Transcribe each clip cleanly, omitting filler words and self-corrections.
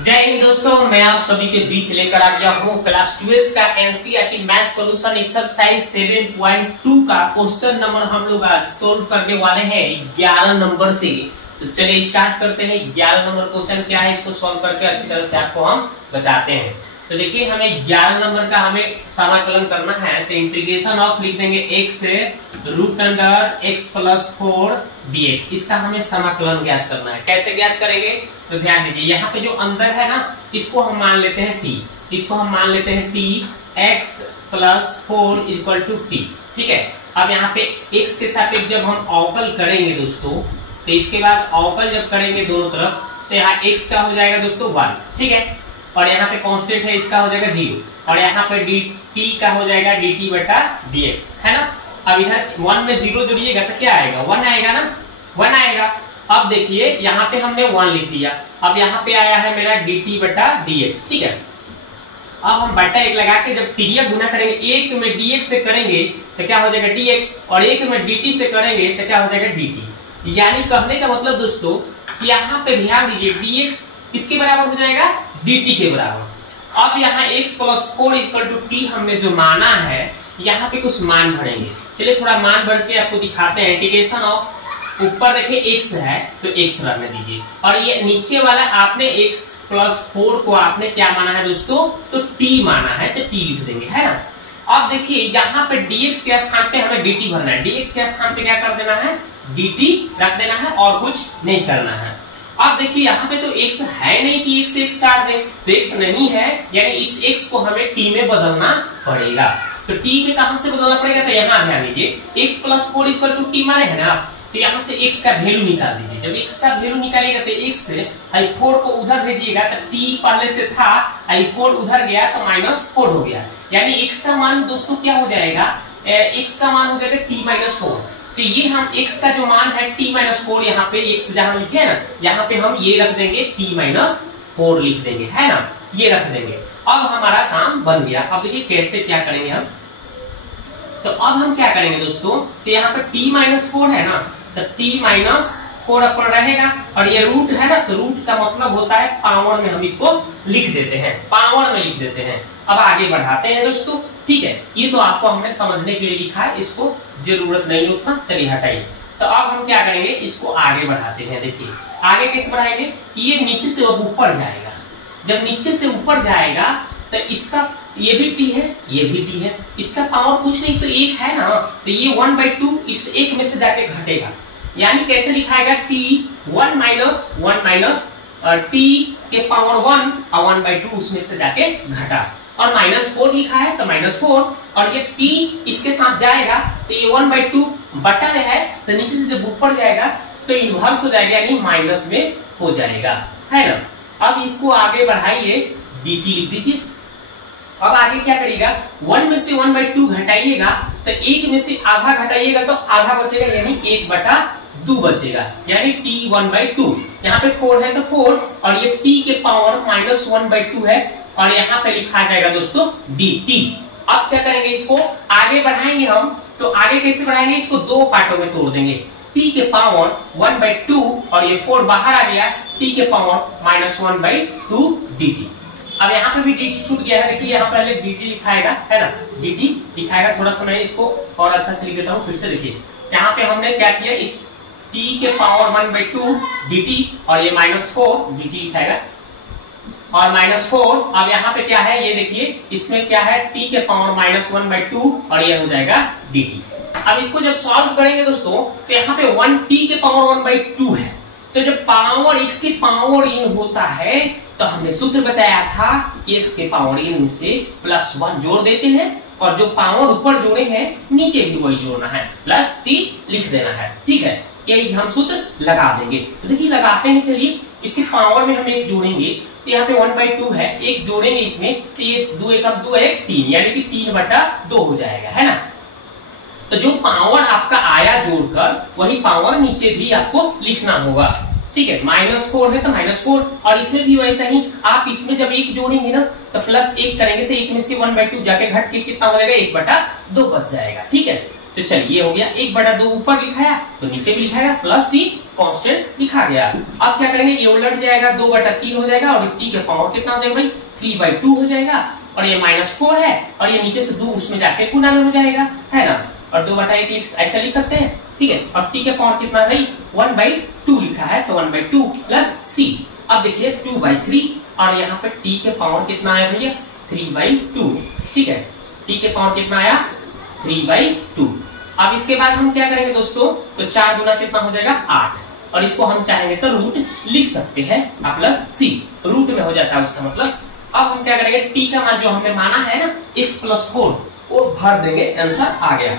जय हिंद दोस्तों, मैं आप सभी के बीच लेकर आ गया हूँ क्लास 12 का एनसीईआरटी मैथ सॉल्यूशन एक्सरसाइज 7.2 का क्वेश्चन नंबर हम लोग आज सोल्व करने वाले हैं 11 नंबर से। तो चलिए स्टार्ट करते हैं। 11 नंबर क्वेश्चन क्या है, इसको सोल्व करके अच्छी तरह से आपको हम बताते हैं। तो देखिए, हमें 11 नंबर का हमें समाकलन करना है। तो इंटीग्रेशन ऑफ लिख देंगे x से root under x plus 4 dx। इसका हमें समाकलन ज्ञात करना है। कैसे ज्ञात करेंगे तो ध्यान दीजिए, यहाँ पे जो अंदर है ना, इसको हम मान लेते हैं t। इसको हम मान लेते हैं t, x plus 4 equal to t। ठीक है। अब यहाँ पे x के सापेक्ष जब हम अवकल करेंगे दोस्तों, तो इसके बाद अवकल जब करेंगे दोनों तरफ, तो यहाँ x का हो जाएगा दोस्तों 1। ठीक है। और यहाँ पे कांस्टेंट है, इसका हो जाएगा 0। और यहाँ पे dt का हो जाएगा dt बटा dx, है ना। अब इधर 1 में 0 जोड़िएगा तो क्या आएगा, 1 आएगा ना, 1 आएगा। अब देखिए, यहाँ पे हमने 1 लिख दिया। अब यहाँ पे आया है मेरा dt बटा dx। ठीक है। अब हम बटा 1 लगा के जब तिरिया गुना करेंगे, एक में dx से करेंगे तो क्या हो जाएगा dx, और एक में dt से करेंगे तो क्या हो जाएगा dt। यानी कहने का मतलब दोस्तों, यहाँ पे ध्यान दीजिए, dx किसके बराबर हो जाएगा, dt के बराबर। अब यहाँ x plus 4 equal to t हमने जो माना है, यहाँ पे कुछ मान भरेंगे। चलिए थोड़ा मान भर के आपको दिखाते हैं। इंटीग्रेशन ऑफ, ऊपर देखिए x है तो x रहने दीजिए, और ये नीचे वाला आपने x प्लस 4 को आपने क्या माना है दोस्तों, तो t माना है, तो t लिख देंगे, है ना। अब देखिए, यहाँ पे dx के स्थान पे हमें dt भरना है। dx के स्थान पे क्या कर देना है, dt रख देना है, और कुछ नहीं करना है। अब देखिए, यहाँ पे तो x है नहीं कि x से x काट दें, तो x नहीं है, यानी इस x को हमें t में बदलना पड़ेगा। तो t में कहां से बदलना पड़ेगा, तो यहाँ ध्यान दीजिए, x plus 4 equal to t माने है ना, तो यहाँ से x का वैल्यू निकाल दीजिए। जब x का वैल्यू निकालेगा तो x से i4 को उधर भेजिएगा, तो t पहले से था, i4 उधर गया तो -4 हो गया। यानी x का मान दोस्तों क्या हो जाएगा, x का मान हो जाएगा t-4। तो ये हम x का जो मान है t-4, यहाँ पे x जहां लिखे है ना, यहाँ पे हम ये रख देंगे t-4 लिख देंगे, है ना, ये रख देंगे। अब हमारा काम बन गया। अब देखिए कैसे क्या करेंगे हम। तो अब हम क्या करेंगे दोस्तों, तो यहाँ पे t-4 है ना, तो t-4 अपन रहेगा, और ये रूट है ना, तो रूट का मतलब होता है पावर में हम इसको लिख देते हैं, पावर में लिख देते हैं। अब आगे बढ़ाते हैं दोस्तों। ठीक है, ये तो आपको हमने समझने के लिए लिखा है, इसको जरूरत नहीं उतना, चलिए हटाइए। तो अब हम क्या करेंगे, इसको आगे बढ़ाते हैं। देखिए आगे कैसे बढ़ाएंगे, ये नीचे से अब ऊपर जाएगा। जब नीचे से ऊपर जाएगा तो इसका, ये भी t है, ये भी t है, इसका पावर कुछ नहीं तो 1 है ना, तो ये 1/2 इस एक में से जाके घटेगा। यानी कैसे लिखाएगा, t1 माइनस 1 माइनस t के पावर 1 और 1/2 उसमें से जाके घटा, और -4 लिखा है तो -4, और ये t इसके साथ जाएगा तो ये 1/2 बटा में है, तो नीचे से जब ऊपर जाएगा तो इनवर्स हो जाएगा, यानी माइनस में हो जाएगा, है ना। अब इसको आगे बढ़ाइए, dt लिख दीजिए। अब आगे क्या करिएगा, 1 में से 1/2 घटाइएगा, तो 1 में से आधा घटाइएगा तो आधा बचेगा, यानी 1/2 बचेगा, यानी t1/2। यहाँ पे 4 है तो 4, और ये t के पावर -1/2 है, और यहाँ पे लिखा जाएगा दोस्तों dt। अब क्या करेंगे, इसको आगे बढ़ाएंगे हम। तो आगे कैसे बढ़ाएंगे, इसको दो पार्टों में तोड़ देंगे। t के पावर 1/2, और ये 4 बाहर आ गया, t के पावर -1/2 dt। अब यहाँ पे भी dt छूट गया है। देखिए यहाँ पहले dt लिखाएगा, है ना, dt लिखाएगा। थोड़ा सा मैं इसको और अच्छा से लिख देता हूँ, फिर से देखिए। यहाँ पे हमने क्या किया, इस t के पावर 1/2 dt, और ये -4 dt लिखाएगा, और -4। अब यहाँ पे क्या है, ये देखिए, इसमें क्या है, t के पावर -1/2, और ये हो जाएगा dt। अब इसको जब सॉल्व करेंगे दोस्तों, तो यहाँ पे 1t के पावर 1/2 है, तो जब पावर x के पावर इन होता है, तो हमने सूत्र बताया था कि x के पावर इन से +1 जोड़ देते हैं, और जो पावर ऊपर जोड़े हैं नीचे भी वही जोड़ना है, +3 लिख देना है। ठीक है, यही हम सूत्र लगा देंगे। तो देखिए लगाते हैं, चलिए। इसके पावर में हम एक जोड़ेंगे, तो यहाँ पे 1/2 है, एक जोड़ेंगे इसमें, तो ये 2 1 2 1 3, यानी कि 3/2 हो जाएगा, है ना। तो जो पावर आपका आया जोड़कर, वही पावर नीचे भी आपको लिखना होगा। ठीक है, -4 है तो -4, और इसमें भी वैसा ही। आप इसमें जब एक जोड़ेंगे ना, तो +1 करेंगे, तो 1 में से 1/2 जाके घट के कितना हो जाएगा, 1/2 बच जाएगा। ठीक है, तो तो चलिए ये हो गया 1/2 ऊपर लिखाया तो नीचे भी लिखाएगा प्लस सी कांस्टेंट लिखा गया। अब क्या करेंगे, ये उलट जाएगा 2/3 हो जाएगा और टी के पावर कितना हो जाएगा भाई 3/2 हो जाएगा और ये -4 है और ये नीचे से 2 उसमें जाके गुणा में हो जाएगा, है ना। और 2/1 ऐसे लिख सकते हैं, ठीक है। और टी के पावर कितना है 1/2 लिखा है तो 1/2 प्लस सी। अब देखिए 2/3 और यहाँ पे टी के पावर कितना आया भैया 3/2, ठीक है। टी के पावर कितना आया 3/2। अब इसके बाद हम क्या करेंगे दोस्तों, तो 4 गुना कितना हो जाएगा 8 और इसको हम चाहेंगे तो रूट लिख सकते हैं प्लस सी, रूट में हो जाता है उसका मतलब। अब हम क्या करेंगे, टी का मान जो हमने माना है ना x+4 वो भर देंगे, आंसर आ गया।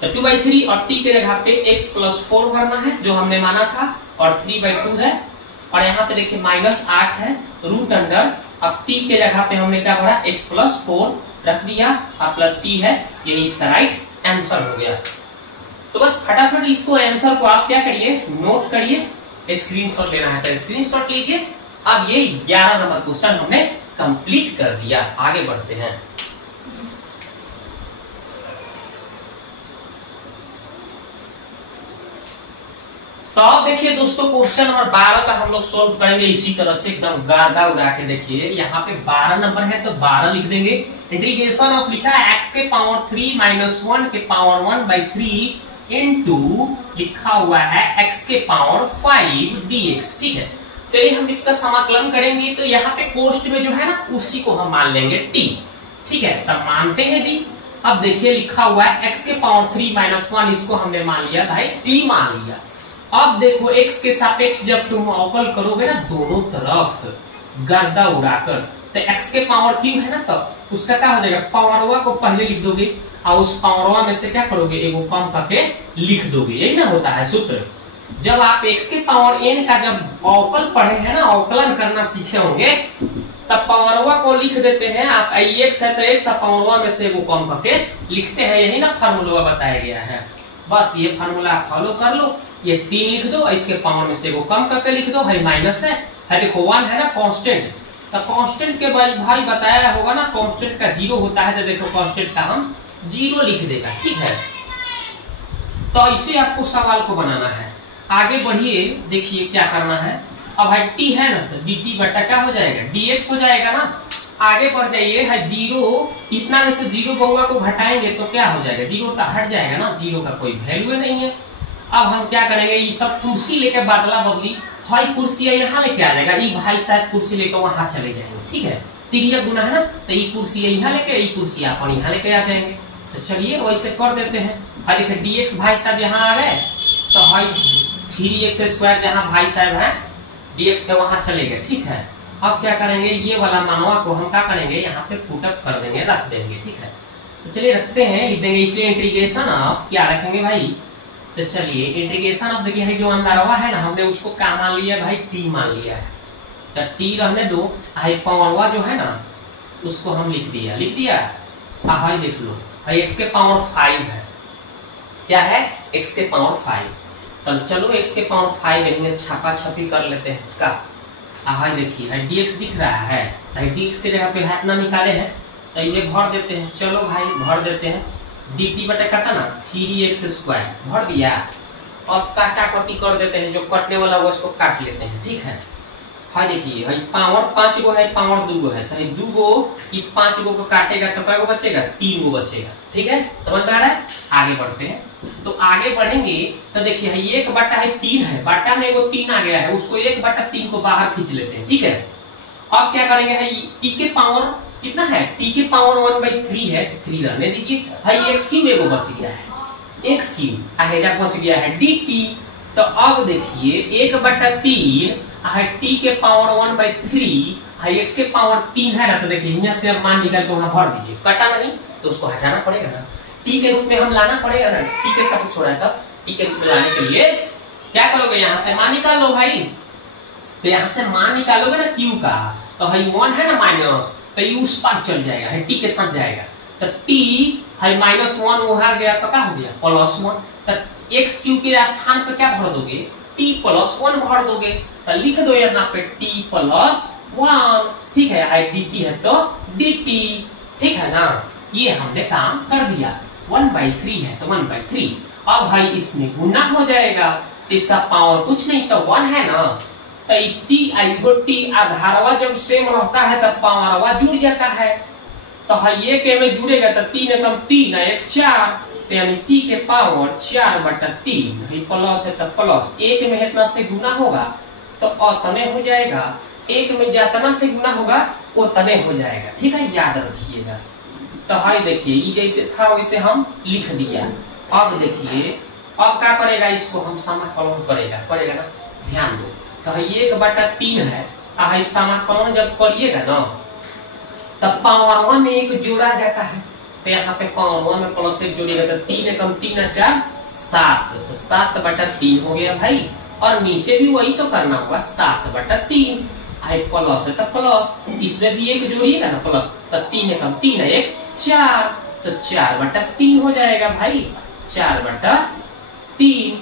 तो 2/3 और टी के जगह पे x+4 भरना है जो हमने माना था और 3/2 है और यहाँ पे देखिए -8 है रूट अंडर। अब टी के जगह पे हमने क्या भरा x+4 रख दिया और प्लस सी है, यही इसका राइट आंसर हो गया। तो बस फटाफट इसको आंसर को आप क्या करिए नोट करिए, स्क्रीनशॉट लेना है तो स्क्रीनशॉट लीजिए। अब ये 11 नंबर क्वेश्चन हमने कंप्लीट कर दिया, आगे बढ़ते हैं। तो अब देखिए दोस्तों क्वेश्चन नंबर 12 का हम लोग सोल्व करेंगे इसी तरह से एकदम गादा उड़ा के। देखिए यहाँ पे 12 नंबर है तो 12 लिख देंगे। इंटीग्रेशन ऑफ लिखा है x के पावर 3 - 1 के पावर 1/3 इनटू लिखा हुआ है x के पावर 5 dx, ठीक है। चलिए हम इसका समाकलन करेंगे तो यहाँ पे कोष्ट में जो है ना उसी को हम मान लेंगे t, ठीक है। तब मानते हैं d। अब देखिए लिखा हुआ है x के पावर 3 - 1 इसको हमने मान लिया भाई t मान लिया। अब देखो x के सापेक्ष जब तुम अवकल करोगे ना दोनों तरफ गर्दा उड़ाकर, तो x के पावर क्यूब है ना तो उसका क्या हो जाएगा, पावरवा को पहले लिख दोगे और उस पावरवा में से क्या करोगे एगो कम करके लिख दोगे, यही ना होता है सूत्र। जब आप x के पावर n का जब अवकल पढ़े हैं ना, अवकलन करना सीखे होंगे, तब पावरवा को लिख देते हैं आप x है तो x पावरवा में से एगो कम करके लिखते हैं, यही ना फार्मूला बताया गया है। बस ये फार्मूला फॉलो कर लो, ये 3 लिख दो, इसके पावर में से को कम करके लिख दो, भाई माइनस है देखो 1 है ना कांस्टेंट, तो कांस्टेंट के भाई बताया होगा ना कांस्टेंट का 0 होता है, तो देखो कांस्टेंट का हम 0 लिख देगा, ठीक है। तो इसे आपको सवाल को बनाना है। आगे बढ़िए, देखिए क्या करना है। अब भाई t है ना तो dt बटा क्या हो जाएगा dx हो जाएगा ना। आगे बढ़ जाइए है 0, इतना में से 0 बहुआ को घटाएंगे तो क्या हो जाएगा 0 तो हट जाएगा ना, 0 का कोई वैल्यू नहीं है। अब हम क्या करेंगे, ये सब कुर्सी लेके बादला बदली, भाई कुर्सी यहाँ लेके आ जाएगा, ये भाई साहब कुर्सी लेकर वहां चले जाएंगे, ठीक है। तिरिया गुना है ना तो ये कुर्सी यहाँ लेके, ये कुर्सी अपन यहाँ लेके आ जाएंगे। तो चलिए वैसे कर देते हैं। भाई देखिए dx भाई साहब यहाँ आ गए तो भाई 3x² जहाँ भाई साहब है dx के वहां चले गए, ठीक है। अब क्या करेंगे, ये वाला मानवा को हम क्या करेंगे यहाँ पे पुटअप कर देंगे, रख देंगे, ठीक है। तो चलिए रखते हैं, लिख देंगे इसलिए इंटीग्रेशन ऑफ क्या रखेंगे भाई, तो चलिए इंटीग्रेशन ऑफ देखिए जो अंदरवा है ना हमने उसको क्या मान लिया भाई t मान लिया है, तो t रहने दो। पावरवा जो है ना उसको हम लिख दिया। भाई देख लो भाई x के पावर 5 है, क्या है x के पावर 5, तो चलो x के पावर 5 लेंगे, छापा छपी कर लेते हैं का। भाई देखिए dx दिख रहा है, भाई dx के जगह पे है ना निकाले हैं तो ये भर देते हैं। चलो भाई भर देते हैं, dt बटे कहता ना 3x² भर दिया। अब काटा कटी कर देते हैं, जो कटने वाला वो इसको काट लेते हैं, ठीक है। भाई देखिए भाई पावर 5 गो है, पावर 2 गो है, तो 2 गो ये 5 गो को काटेगा तो क्या बचेगा 3 गो बचेगा, ठीक है। समझ में आ रहा है। आगे बढ़ते हैं, तो आगे बढ़ेंगे तो देखिए 1/3 है, बाटा में एगो 3 आ गया है, उसको 1/3 को बाहर खींच लेते हैं, ठीक है। अब क्या करेंगे है t के पावर कितना है, t के पावर 1/3 है, 3 रहने दीजिए भाई, x³ एगो बच गया है, x³ आहेजा बच गया है dt। तो अब देखिए 1/3 है t के पावर 1/3 है, x के पावर 3 है ना, तो देखिए यहाँ से अब मान निकाल के वहां भर दीजिए, कटा नहीं तो उसको हटाना पड़ेगा ना, t के रूप में हम लाना पड़ेगा ना, t के साथ छोड़ा है, तब t के रूप में लाने के लिए क्या करोगे, यहाँ से मान निकाल लो भाई। तो यहाँ से मान निकालोगे ना q का, तो भाई 1 है ना माइनस, तो ये उस पार चल जाएगा, है t के साथ जाएगा, तो t है -1 उधर गया तो क्या हो गया +1, तो x³ के स्थान पर क्या भर दोगे t+1 भर दोगे, तो लिख दो यहाँ पे t+1, ठीक है। dt है तो dt, ठीक है ना। ये हमने काम कर दिया। 1/3 है तो 1/3। अब भाई इसमें गुना हो जाएगा तो इसका पावर कुछ नहीं तो 1 है ना, तो टी आइगो टी आधारवा जब सेम रहता है तब पावरवा जुड़ जाता है। तो ये के में जुड़ेगा तो 3 एकम 3 1 4, तो यानी टी के पावर 4/3 प्लस है तो प्लस एक में इतना से गुना होगा तो उतने हो जाएगा, एक में जितना से गुना होगा उतने हो जाएगा। ठीक है, याद रखिएगा। तो हाई देखिए ये जैसे था वैसे हम लिख दिया। अब देखिए अब क्या करेगा, इसको हम समाकलन करेगा ना, ध्यान दो। तो 1/3 है, समाकलन जब करिएगा ना तब पावर में एक जोड़ा जाता है, तो यहाँ पे पावर में प्लस एक जोड़िएगा तो 3 एकम 3 4 7, तो 7/3 हो गया भाई। और नीचे भी वही तो करना होगा 7/3, प्लस है तो प्लस, इसमें भी एक जोड़िएगा ना प्लस, तो 3 एकम 3 1 4, तो 4/3 हो जाएगा भाई, 4/3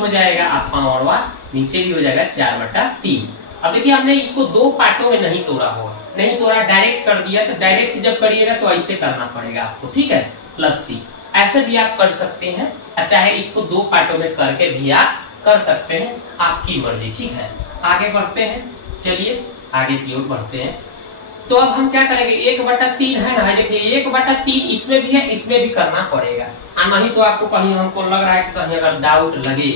हो जाएगा। आप पावरवा नीचे भी हो जाएगा 4/3। अब देखिए हमने इसको दो पार्टों में नहीं तोड़ा होगा, नहीं तोड़ा डायरेक्ट कर दिया, तो डायरेक्ट जब करिएगा तो ऐसे करना पड़ेगा आपको। ठीक है, +C ऐसे भी आप कर सकते हैं, चाहे इसको दो पार्टों में करके भी आप कर सकते हैं, आपकी मर्जी। ठीक है, आगे बढ़ते हैं, चलिए आगे की ओर बढ़ते हैं। तो अब हम क्या करेंगे, 1/3 है ना, देखिए 1/3 इसमें भी है, इसमें भी करना पड़ेगा। नहीं तो आपको कहीं हमको लग रहा है कि कहीं अगर डाउट लगे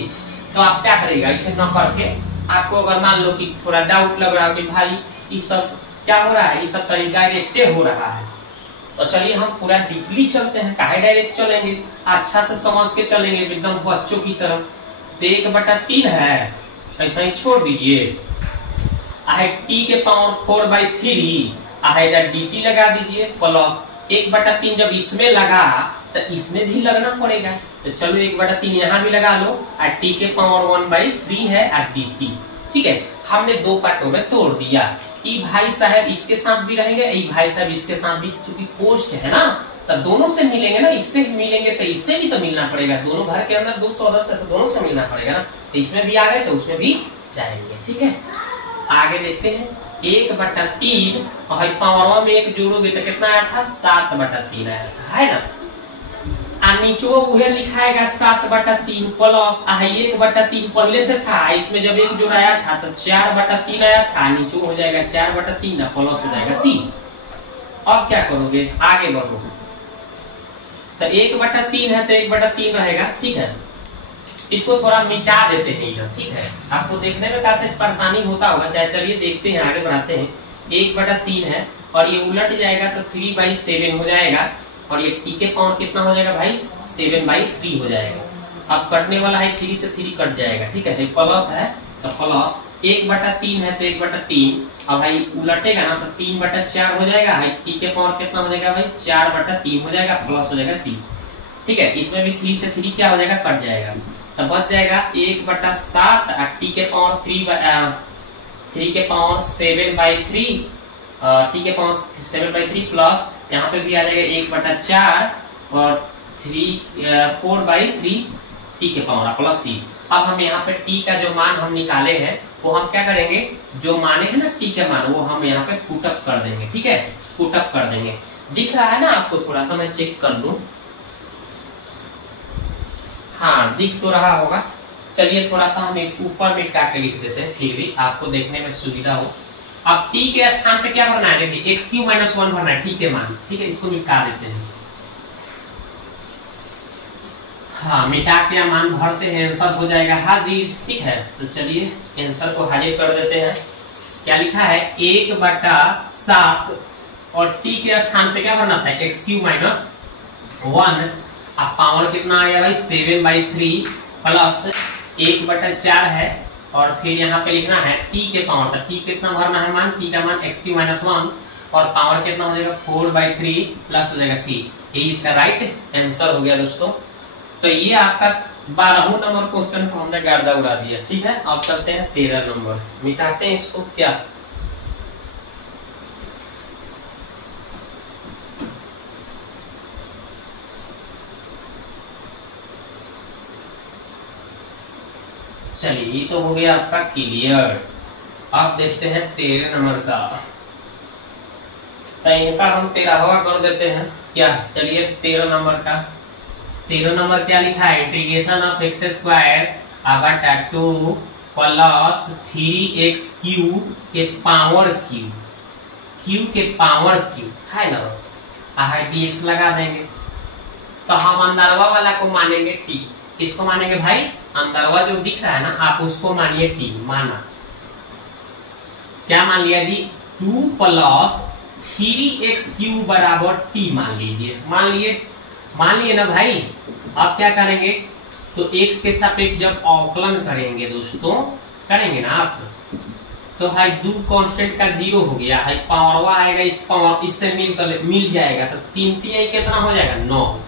तो आप क्या करेगा, इसे न करके आपको अगर मान लो कि थोड़ा डाउट लग रहा है कि भाई ये सब क्या हो रहा है, ये सब तरीका डायरेक्ट हो रहा है, तो चलिए हम पूरा डीपली चलते हैं। काहे डायरेक्ट चलेंगे, अच्छा से समझ के चलेंगे एकदम बच्चों की तरफ। तो 1/3 है, ऐसा ही छोड़ दीजिए। टी के पावर 4/3 dt लगा दीजिए, प्लस 1/3 जब इसमें लगा तो इसमें भी लगना पड़ेगा, तो चलो 1/3 यहाँ भी लगा लो, और टी के पावर 1/3 है और dt। ठीक है, हमने दो पार्टों में तोड़ दिया। ई भाई साहब इसके साथ भी रहेंगे, ई भाई साहब इसके साथ भी, चूंकि पोस्ट है ना तो दोनों से मिलेंगे ना, इससे मिलेंगे तो इससे भी तो मिलना पड़ेगा, दोनों घर के अंदर 2 सदस्य है तो दोनों से मिलना पड़ेगा ना, तो इसमें भी आ गए तो उसमें भी जाएंगे। ठीक है, आगे देखते हैं। 1/3 और पावरवा में एक जोड़ोगे तो कितना आया था, 7/3 आया था, है ना। नीचे उहे लिखाएगा 7/3 प्लस 1/3 पहले से था, इसमें जब एक जोड़ाया था तो 4/3 आया था, नीचे हो जाएगा 4/3 प्लस हो जाएगा C। अब क्या करोगे, आगे बढ़ोगे तो 1/3 है तो 1/3 रहेगा। ठीक है, इसको थोड़ा मिटा देते हैं इधर। ठीक है, आपको देखने में काफी परेशानी होता होगा, चाहे चलिए देखते हैं, आगे बढ़ाते हैं। 1/3 है और ये उलट जाएगा तो 3/7 हो जाएगा, और ये टी के पावर कितना हो जाएगा भाई, 7/3 हो जाएगा। अब कटने वाला है, 3 से 3 कट जाएगा। ठीक है, प्लस है तो प्लस 1/3 है तो 1/3, अब भाई उलटेगा ना तो 3/4 हो जाएगा, टी के पावर कितना हो जाएगा भाई, 4/3 हो जाएगा, प्लस हो जाएगा C। ठीक है, इसमें भी 3 से 3 क्या हो जाएगा, कट जाएगा, तो बच जाएगा 1/7 और टी के पावर 3 के पावर 7/3, टी के पावर 7/3 प्लस यहाँ पे भी आ जाएगा 1/4 और 4/3 टी के पावर प्लस C। अब हम यहाँ पे टी का जो मान हम निकाले हैं वो हम क्या करेंगे, जो माने हैं ना टी के मान, वो हम यहाँ पे पुटअप कर देंगे। ठीक है, पुटअप कर देंगे। दिख रहा है ना आपको, थोड़ा सा मैं चेक कर लूं। हाँ, दिख तो रहा होगा। चलिए थोड़ा सा हम ऊपर में काट लिख देते हैं, फिर भी आपको देखने में सुविधा हो। अब टी के स्थान पे क्या भरना है, देखिए x³ - 1 भरना है, टी के मान। ठीक है, इसको मिटा देते हैं। हाँ, मिटा के मान भरते हैं, आंसर हो जाएगा हाजिर। ठीक है, तो चलिए आंसर को हाजिर कर देते हैं। क्या लिखा है, 1/7 और टी के स्थान पे क्या भरना था, x³ - 1। अब पावर कितना आया भाई, 7/3 प्लस 1/4 है, और फिर यहाँ पे लिखना है टी के पावर, तो टी कितना भरना है मान, टी का मान x³ - 1 और पावर कितना हो जाएगा 4/3 प्लस हो जाएगा C। ये इसका राइट आंसर हो गया दोस्तों। तो ये आपका 12 नंबर क्वेश्चन को हमने गर्दा उड़ा दिया। ठीक है, अब चलते हैं 13 नंबर, मिटाते हैं इसको। क्या चलिए, ये तो हो गया आपका क्लियर। अब देखते हैं 13 नंबर का, तो इनका हम 13वां कर देते हैं। क्या, चलिए 13 नंबर क्या लिखा है, इंटीग्रेशन ऑफ एक्स स्क्वायर बटा 2 प्लस 3x क्यूब के पावर क्यूब है ना, dx लगा देंगे। तो हम अंदरवा वाला को मानेंगे t। किसको मानेंगे भाई, अंदरवा जो दिख रहा है ना, आप उसको मानिए t। माना क्या मान लिया जी, 2 प्लस 3x क्यूब बराबर t मान लीजिए। मान लिए ना भाई। अब क्या करेंगे, तो x के सापेक्ष जब अवकलन करेंगे दोस्तों, करेंगे ना आप, तो हाई 2 कांस्टेंट का 0 हो गया, हाई पावरवा आएगा, इस पावर इससे मिल जाएगा, तो 3 3 कितना हो जाएगा 9।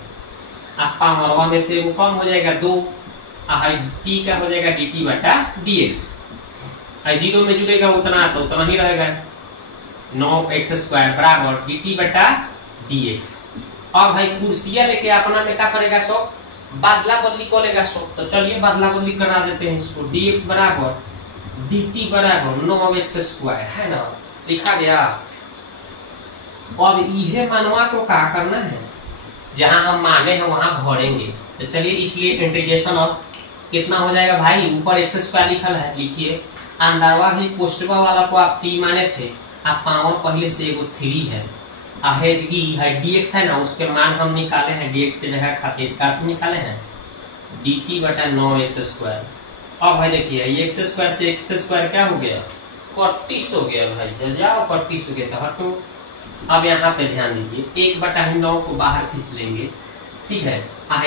अब पावरवा में से वो कम हो जाएगा 2, हाई t का हो जाएगा dt बटा dx। 0 में जुड़ेगा उतना तो उतना ही रहेगा, 9x² बराबर dt बटा dx। अब भाई कुर्सिया लेके अपना में क्या करेगा, सब बादला बदली करेगा सब। तो चलिए बादला बदली करा देते हैं इसको, dx बराबर dt बराबर 9x² है ना, लिखा गया। अब इहे मानवा को क्या करना है, जहां हम माने हैं वहां भरेंगे। तो चलिए इसलिए इंटीग्रेशन ऑफ कितना हो जाएगा भाई, ऊपर x² लिखल है, लिखिए अंदरवा ही पोस्टवा वाला को आप t माने थे, आप पावर पहले से एगो 3 है, dx है ना, उसके मान हम निकाले हैं, dx के जगह खातिर का निकाले हैं dt बटा 9x²। अब भाई देखिए ये x² से x² क्या हो गया, 31 हो गया भाई, जाओ 31 हो गया। तो हटो, अब यहाँ पे ध्यान दीजिए, 1 बटा 9 को बाहर खींच लेंगे, ठीक है।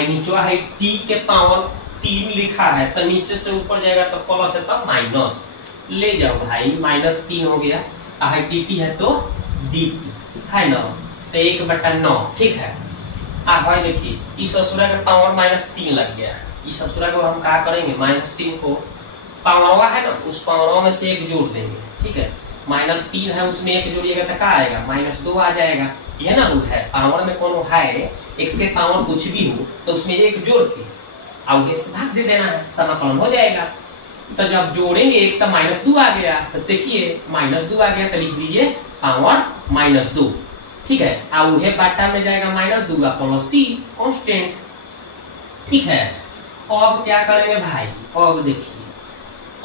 नीचे है t के पावर 3 लिखा है, तो नीचे से ऊपर जाएगा तो प्लस है तो माइनस, ले जाओ भाई, -3 हो गया। dt है तो dt है ना, तो 1 बटा 9, ठीक है। भाई देखिए इस ससुरा का पावर -3 लग गया, इस ससुरा को हम क्या करेंगे, -3 को पावरवा है ना, उस पावरवा में से 1 जोड़ देंगे, ठीक है। -3 है उसमें 1 जोड़िएगा तो क्या आएगा, -2 आ जाएगा। ये ना रूल है, पावर में कौन है, x के पावर कुछ भी हो तो उसमें 1 जोड़ के आगे से भाग दे देना है, समाकलन हो जाएगा। तो जब जोड़ेंगे 1 तो -2 आ गया, तो देखिए -2 आ गया तो लिख दीजिए पावर -2, ठीक है। अब वह बाटा में जाएगा -2 प्लस c कांस्टेंट, ठीक है। अब क्या करेंगे भाई, अब देखिए,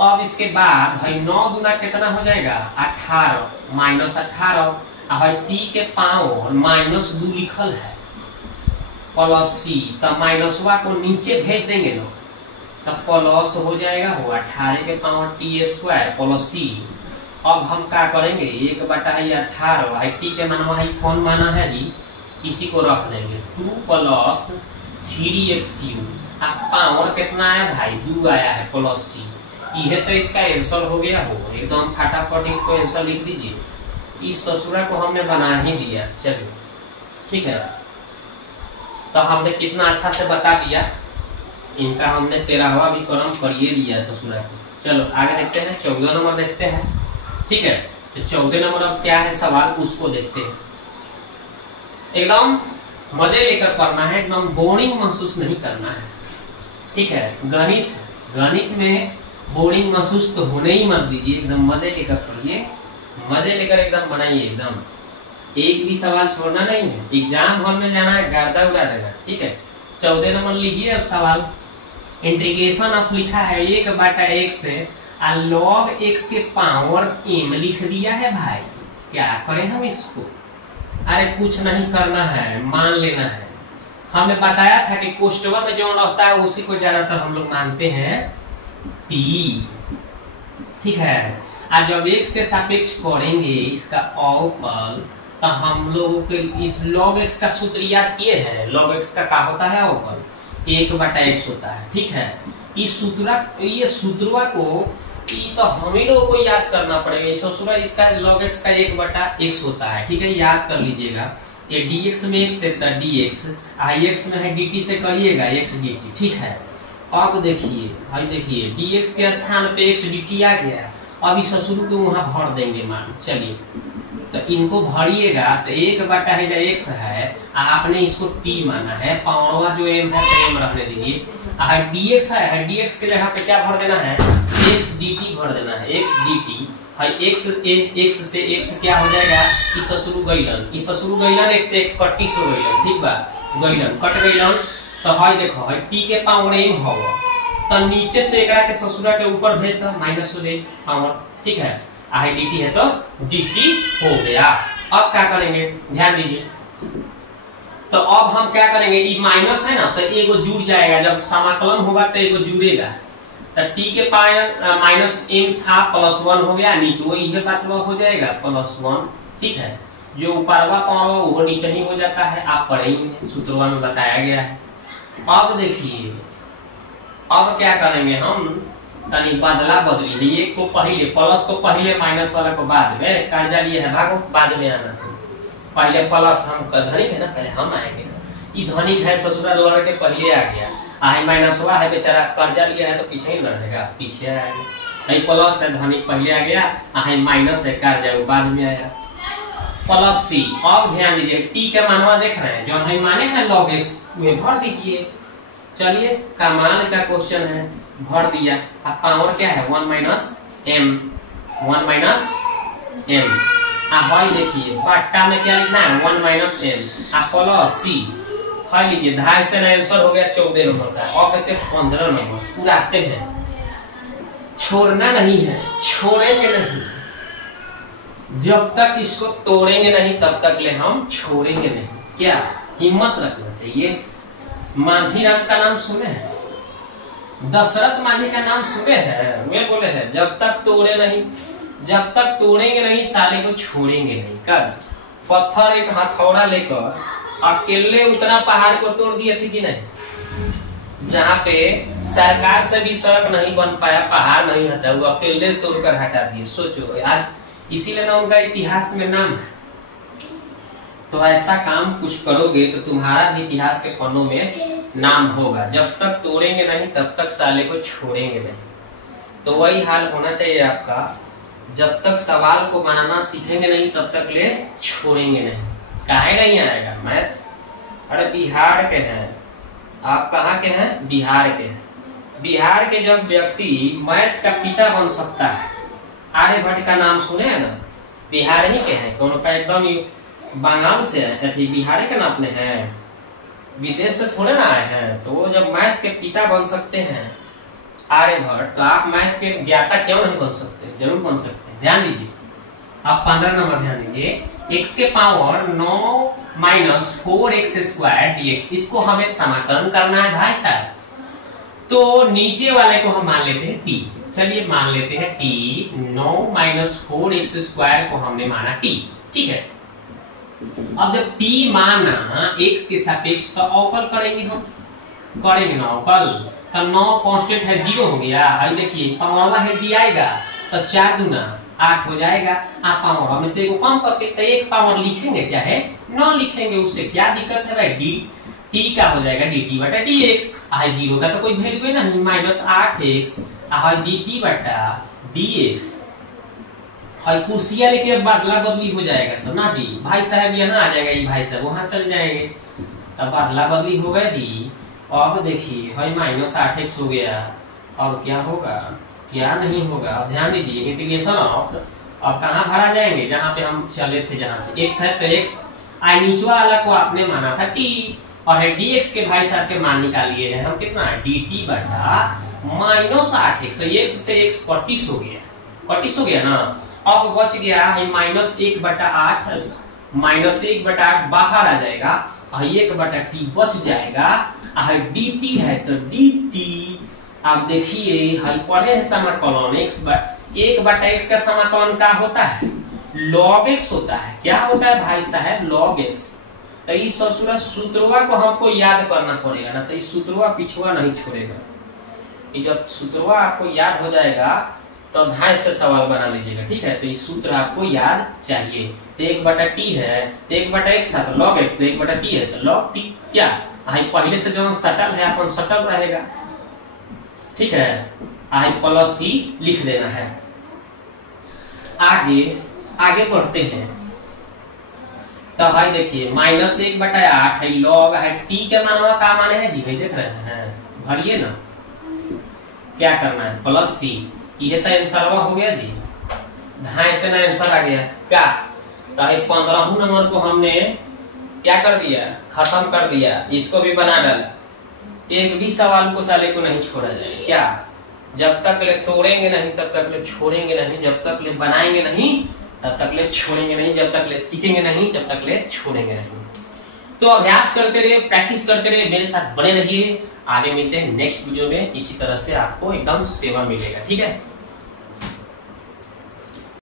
अब इसके बाद है 9 दूना कितना हो जाएगा 18, -18 है t के पावर -2 लिखल है प्लस c, तो माइनसवा को नीचे भेज देंगे ना, तो प्लस हो जाएगा वो 18 के पावर t² प्लस c। अब हम क्या करेंगे, 1 बटा 18 है t के माना है, कौन माना है जी, इसी को रख देंगे 2 प्लस 3x क्यूब। अब पावर कितना आया भाई, 2 आया है प्लस c। यह तो इसका आंसर हो गया हो, एकदम फटाफट इसको आंसर लिख दीजिए। इस ससुरा को हमने बना ही दिया, चलिए ठीक है। तो हमने कितना अच्छा से बता दिया, इनका हमने 13वां भी क्रम करिए दिया ससुरा को। चलो आगे देखते हैं, 14 नंबर देखते हैं, ठीक है। तो 14 नंबर अब क्या है सवाल, उसको देखते हैं। एकदम मजे लेकर पढ़ना है, एकदम बोरिंग महसूस नहीं करना है, ठीक है। गणित में बोरिंग महसूस तो होने ही मत दीजिए, एकदम मजे लेकर पढ़िए, मजे लेकर एकदम बनाइए, एकदम एक भी सवाल छोड़ना नहीं है। एग्जाम हॉल में जाना है, गर्दा उड़ा देना, ठीक है। 14 नंबर लिखिए अब सवाल। इंटीग्रेशन ऑफ लिखा है 1 बटा x से log x के पावर m लिख दिया है भाई। क्या करें हम इसको, अरे कुछ नहीं करना है, मान लेना है। हमने बताया था कि कोष्टक में जो रहता है उसी को ज्यादातर हम लोग मानते हैं t, ठीक है। आज जब x के सापेक्ष करेंगे इसका अवकल, तो हम लोगों के इस log x का सूत्र याद किए हैं। log x का क्या होता है, अवकल 1 बटा x होता है, ठीक है। इस सूत्रवा को तो हम ही लोगों को याद करना पड़ेगा। सूत्र इसका log x का 1 बटा x होता है, ठीक है, याद कर लीजिएगा। ये dx में x से dx, x में है dt से करिएगा x dt, ठीक है। अब देखिए भाई, देखिए dx के स्थान पे x dt आ गया। अब इस ससुर को वहां भर देंगे मान, चलिए तो इनको भरिएगा। तो 1 बटा है x है, आपने इसको t माना है, पावरवा जो m है तो m रहने दीजिए। dx है, dx के जगह पे क्या भर देना है, x dt भर देना है, x dt है x से x क्या हो जाएगा, ई ससुरु गइलन x से x कटी सो गइलन, ठीक बा, गइलन कट गइलन। तो है देखो है t के पावर m हो, तो नीचे से एकरा के ससुरा के ऊपर भेज दो, माइनस हो जाए पावर, ठीक है। आ है dt है तो dt हो गया। अब क्या करेंगे, ध्यान दीजिए, तो अब हम क्या करेंगे, ये माइनस है ना, तो एगो जुड़ जाएगा, जब समाकलन होगा तो एगो जुड़ेगा। तो t के पावर माइनस m था प्लस 1 हो गया, नीचे वो ये बात हो जाएगा प्लस 1, ठीक है। जो ऊपरवा पावर वो नीचे ही हो जाता है, आप पढ़े ही सूत्रवा में बताया गया है। अब देखिए, अब क्या करेंगे हम, तनी बदला बदली है, ये को पहले प्लस को पहले माइनस वाला को बाद में, कर्जा लिए है भागो बाद में आना, पहले प्लस हम धनिक है ना, पहले हम आएंगे, ये धनिक है ससुरा लड़ के पहले आ गया, आई माइनस हुआ है बेचारा कर्जा लिया है तो पीछे ही न रहेगा, पीछे आएगा, नहीं प्लस है धनिक पहले आ गया, आई माइनस है कर्जा वो बाद में आया, प्लस सी। अब ध्यान दीजिए टी का मानवा देख रहे हैं, जो हम माने हैं log x में भर दीजिए। चलिए कमाल का क्वेश्चन है, भर दिया। अब पावर क्या है 1 माइनस m, 1 माइनस m। अब भाई देखिए बट्टा में क्या लिखना है 1 माइनस m, अब प्लस सी है, लीजिए 2.5 से आंसर हो गया 14 नंबर का। अब देखते हैं 15 नंबर, उड़ाते हैं, छोड़ना नहीं है, छोड़ेंगे नहीं, जब तक इसको तोड़ेंगे नहीं तब तक ले हम छोड़ेंगे नहीं। क्या हिम्मत रखना चाहिए। माझी राम का नाम सुने हैं, दशरथ माझी का नाम सुने हैं, वे बोले हैं जब तक तोड़े नहीं, जब तक तोड़ेंगे नहीं साले को छोड़ेंगे नहीं। कल पत्थर एक हथौड़ा लेकर अकेले उतना पहाड़ को तोड़ दिए थे कि नहीं, जहाँ पे सरकार से भी सड़क नहीं बन पाया, पहाड़ नहीं हटा, वो अकेले तोड़कर हटा दिए। सोचो आज, इसीलिए ना उनका इतिहास में नाम है। तो ऐसा काम कुछ करोगे तो तुम्हारा भी इतिहास के पन्नों में नाम होगा। जब तक तोड़ेंगे नहीं तब तक साले को छोड़ेंगे नहीं। तो वही हाल होना चाहिए आपका, जब तक सवाल को बनाना सीखेंगे नहीं तब तक ले छोड़ेंगे नहीं। काहे नहीं आएगा मैथ? अरे बिहार के हैं आप, कहाँ के हैं? बिहार के हैं। बिहार के जब व्यक्ति मैथ का पिता बन सकता है, आर्यभट्ट का नाम सुने हैं ना, बिहार ही के हैं, दोनों का एकदम बंगाल से है, बिहार के ना अपने हैं, विदेश से थोड़े ना आए हैं। तो वो जब मैथ के पिता बन सकते हैं आर्यभट्ट, तो आप मैथ के ज्ञाता क्यों नहीं बन सकते? जरूर बन सकते हैं। ध्यान दीजिए, आप 15 नंबर ध्यान दीजिए, x के power 9 minus 4x square dx, इसको हमें समाकलन करना है भाई साहब। तो नीचे वाले को हम मान लेते हैं t, चलिए मान लेते हैं t, 9 माइनस 4x स्क्वायर को हमने माना t, ठीक है। अब जब t माना x के सापेक्ष तो अवकल करेंगे हम, करेंगे ना अवकल, तो 9 कांस्टेंट है 0 हो गया, अब देखिए पावर है दी आएगा तो 4 दूना 8 हो जाएगा। आप पावर में से एक कम करके तो एक पावर लिखेंगे, चाहे 9 लिखेंगे, उससे क्या दिक्कत है भाई। डी टी का हो जाएगा dt बटा dx, आई 0 का तो कोई वैल्यू नहीं, माइनस 8x आई dt बटा dx। और कुर्सियां लेके बादला बदली हो जाएगा सब ना जी, भाई साहब यहाँ आ जाएगा, ये भाई साहब वहां चल जाएंगे, तब बादला बदली होगा जी। अब देखिए है माइनस 8x हो गया, और क्या होगा, क्या नहीं होगा। अब ध्यान दीजिए इंटीग्रेशन ऑफ, अब कहाँ भरा जाएंगे, जहाँ पे हम चले थे, जहाँ से x है तो x, आई नीचवा वाला को आपने माना था t, और है dx के भाई साहब के मान निकालिए हैं हम, कितना है dt बटा माइनस 8x, x से x 25 हो गया, 25 हो गया ना। अब बच गया है माइनस 1 बटा 8, माइनस 1 बटा 8 बाहर आ जाएगा, और 1 बटा t बच जाएगा, dt है तो dt। आप देखिए हल पढ़े हैं समाकलन, 1 बटा x का समाकलन क्या होता है, log x होता है। क्या होता है भाई साहब, log x। तो इस सूत्रवा को हमको याद करना पड़ेगा ना, तो इस सूत्रवा पिछुआ नहीं छोड़ेगा। ये जब सूत्रवा आपको याद हो जाएगा तो ढाई से सवाल बना लीजिएगा, ठीक है। तो इस सूत्र आपको याद चाहिए। तो 1 बटा t है, तो 1 बटा x था तो log x, तो 1 बटा t है तो log t। क्या पहले से जो सटल है अपन सटल रहेगा, ठीक है, आई प्लस ही लिख देना है। आगे बढ़ते हैं, तो भाई देखिए माइनस 1 बटा 8 है, लॉग है t के मानवा का माने है जी, देख रहे हैं, भरिए ना, क्या करना है प्लस सी, ये तो आंसर हो गया जी। ऐसे ना आंसर आ गया क्या? तो 15 नंबर को हमने क्या कर दिया, खत्म कर दिया, इसको भी बना डाला। एक भी सवाल को साले को नहीं छोड़ा जाए क्या? जब तक ले तोड़ेंगे नहीं तब तक ले छोड़ेंगे नहीं, जब तक ले बनाएंगे नहीं तब तक ले छोड़ेंगे नहीं, जब तक ले सीखेंगे नहीं जब तक ले छोड़ेंगे नहीं। तो अभ्यास करते रहिए, प्रैक्टिस करते रहिए, मेरे साथ बने रहिए। आगे मिलते हैं नेक्स्ट वीडियो में, इसी तरह से आपको एकदम सेवा मिलेगा। ठीक है।